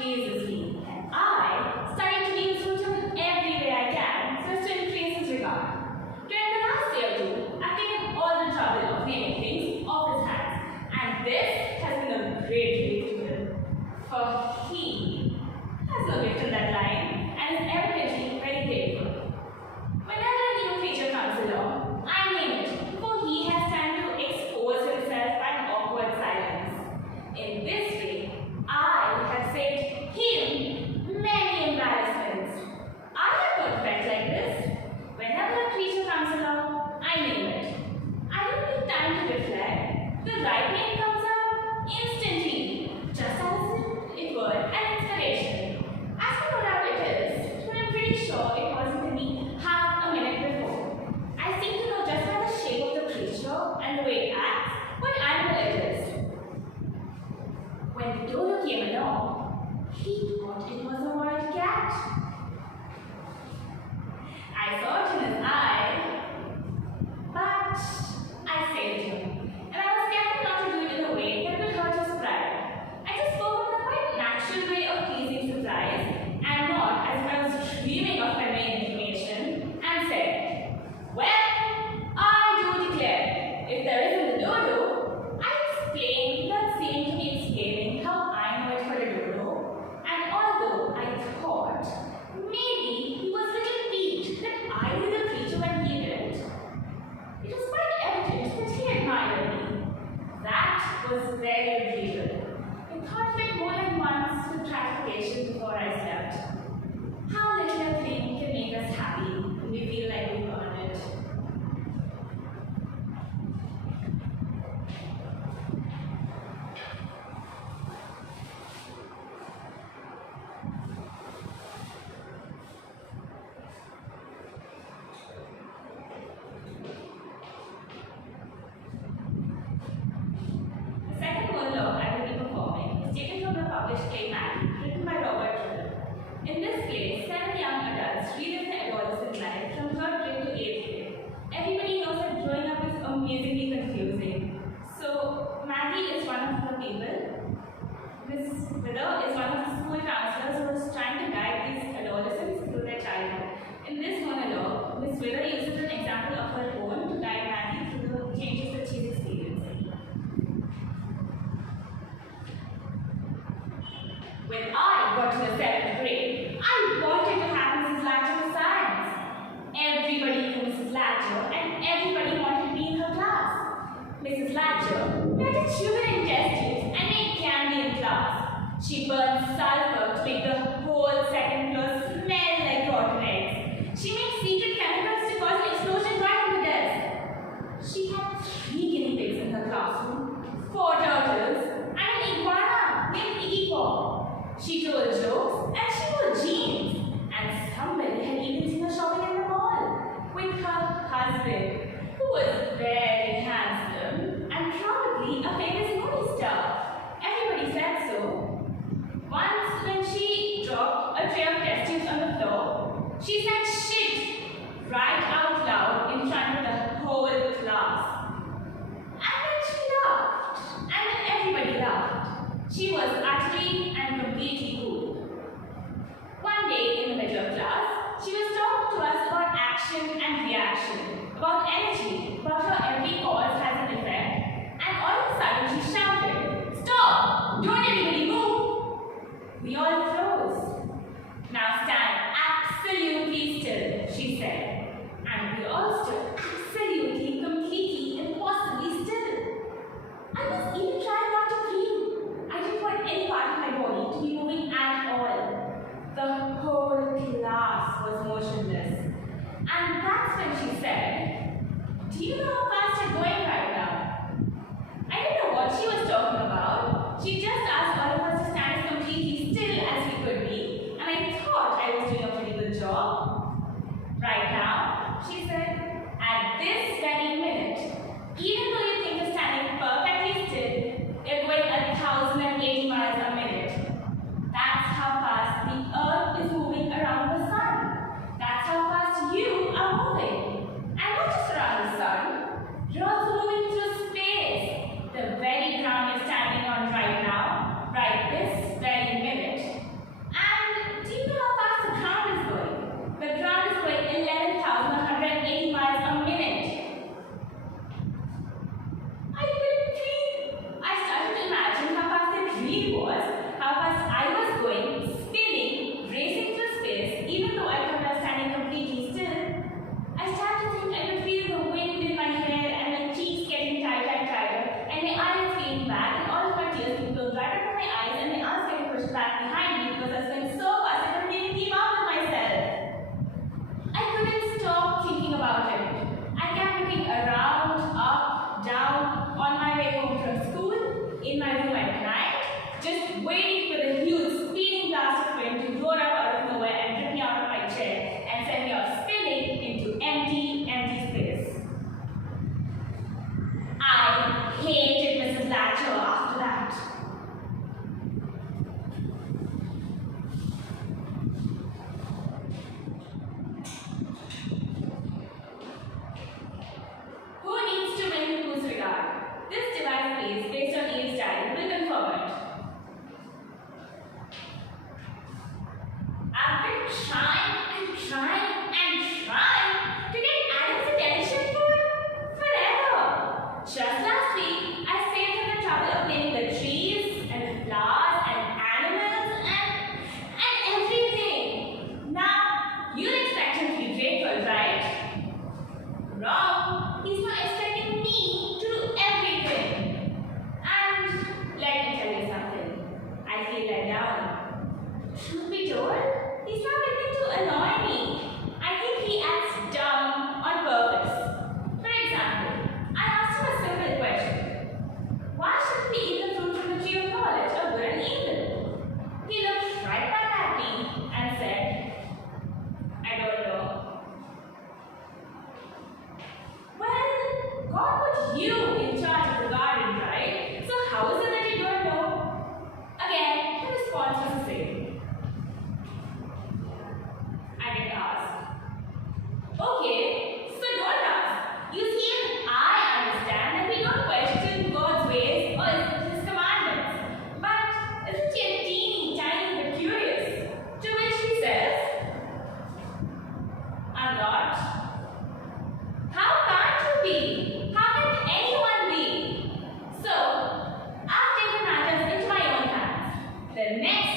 pleases me, and I started to be useful to him every way I can so as to increase his regard. During the last day or two, I've taken all the trouble of naming things off his hands, and this has been a great relief to him, for he has no gift in that line and is evidently very grateful. Whenever a new creature comes along, I name it before he has time to expose himself by an awkward silence. In this way, I have saved him many embarrassments. I have no effect like this. Whenever a creature comes along, I name it. I don't need time to reflect. The right name comes out instantly, just as it were an inspiration. As for no doubt it is, but I'm pretty sure it wasn't to me half a minute before. I seem to know just by the shape of the creature and the way it acts what animal it is. When the dodo came along, he thought it was a wild cat. I saw it in his eye, but I saved him, and I was careful not to do it in a way that would hurt his pride. I just spoke in a quite natural way of pleasing surprise, and not as if I was dreaming of my main information, and said, "Well, I do declare, if there isn't a dodo," I explained that seemed to be explaining how I know it for a dodo, and although I thought maybe he was a little piqued that I knew the creature when he didn't, it was quite evident that he admired me. That was very agreeable. I thought of it more than once with gratification before I slept. How little a thing can make us happy when we feel like we've earned it. The second monologue I will be performing is taken from the published play Maggie, written by Robert. In this play, 7 young adults relive their adolescent life from 3rd grade to 8th grade. Everybody knows that growing up is amazingly confusing. So, Maggie is one of the people. Miss Wither is one of the school counselors who is trying to guide these adolescents through their childhood. In this monologue, Miss Wither uses an example of her own to guide Maggie through the changes that she's experiencing. When I got to the 7th grade, I wanted to have Mrs. Latcher for science. Everybody knew Mrs. Latcher and everybody wanted to be in her class. Mrs. Latcher melted sugar in test tubes and made candy in class. She burned sulfur to make the whole 2nd floor smell like rotten eggs. She made secret chemicals to cause an explosion right on the desk. She had 3 guinea pigs in her classroom, 4 turtles, and an iguana named Iggy Pop. She told jokes and she wore jeans, and somebody had even seen her shopping in the mall with her husband, who was very handsome and probably a famous movie star. Everybody said so. Once when she dropped a tray of test tubes on the floor, she said shit right out loud in front of the whole class. And then she laughed, and everybody laughed. She was utterly and completely cool. One day in the middle of class, she was talking to us about action and reaction, about energy, about how every cause has an effect, and all of a sudden she shouted, "Stop! Don't everybody move!" We all froze. "Now stand absolutely still," she said, and we all stood absolutely, completely, impossibly still. I was even trying not to breathe. I didn't want any part of my body to be moving at all. The whole class was motionless. And that's when she said, "Do you know how fast you're going right now?" I didn't know what she was talking about. She just asked all of us to stand as completely still as we could be, and I thought I was doing a pretty good job. "Right now," she said, "at this very minute, even though you think you're standing perfectly still, you're going 1,080 miles a minute. That's how fast the Earth is moving around the Sun. That's how fast you are moving. And not just around the Sun, was how fast I was going, spinning, racing through space, even though I thought I was standing completely still. I started to think I could feel the wind in my hair and my cheeks getting tighter and tighter, and my eyes peeling back, and all of my tears being blown right out of my eyes, and my arms getting pushed back behind me because I was going so fast I couldn't even keep up with myself. I couldn't stop thinking about it. I kept looking around, up, down, on my way home from school, in my room at night, just waiting for the huge speeding blast of wind to roar up out of nowhere and rip me out of my chair and send me off spinning into empty space. I hated Mrs. Latcher after that. Who needs to win whose regard? This device is based on age style will confirm it. I've been trying to get Adam's attention for forever. Just last week, I saved him the trouble of naming the trees and the flowers and animals and everything. Now, you expect him to be grateful, right? Wrong. He's not expecting me to do everything. And let me tell you something. I feel let down. Truth be told, he's not beginning to annoy me. I think he acts dumb on purpose. For example, I asked him a simple question. Why should we eat the fruit from the tree of knowledge of good and evil? He looked right back at me and said, I don't know. Well, God put you in charge of the garden, right? So how is it that you don't know? Again, the response was the same. I didn't ask. Okay, so don't ask. You see, even I understand that we don't question God's ways or His commandments. But isn't he a teeny tiny bit curious? To which he says, I'm not. How can't you be? How can anyone be? So, I've taken matters into my own hands. The next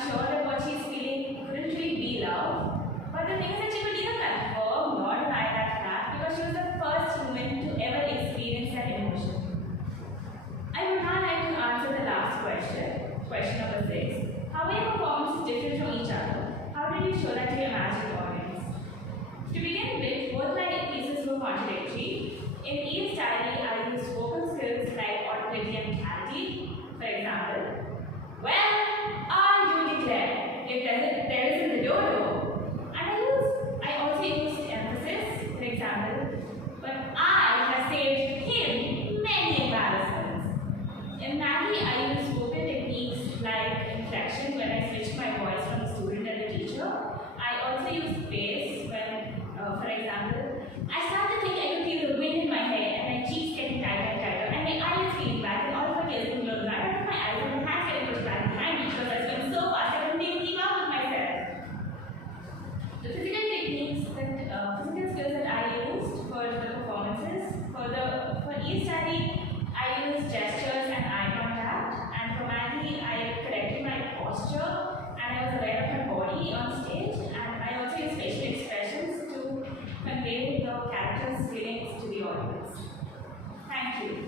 sure that what she's feeling couldn't really be love. But the thing is that she could neither confirm nor deny that fact because she was the first human to ever experience that emotion. I would now like to answer the last question, question number 6. How are your performances different from each other? How did you show that to your imagined audience? To begin with, both my pieces were contradictory. In each diary, I used vocal skills like audibility and clarity. For example, well, I do declare, if there isn't the dodo. And I also used emphasis. For example, but I have saved him many embarrassments. In Maggie, I used vocal techniques like inflection when I switched my voice from the student and the teacher. I also used bass when, for example, I started to think I could feel the wind in my hair and my cheeks getting tighter and tighter and my eyes feeling back and all of my tears being blown right out of my eyes and my hands getting pushed back behind me because I was going so fast I couldn't even keep up with myself. The physical techniques physical skills that I used for the performances, for each study, I used gestures and eye contact, and for Maggie, I corrected my posture and I was aware of my body on stage, and I also used facial expressions to convey the character's feelings to the audience. Thank you.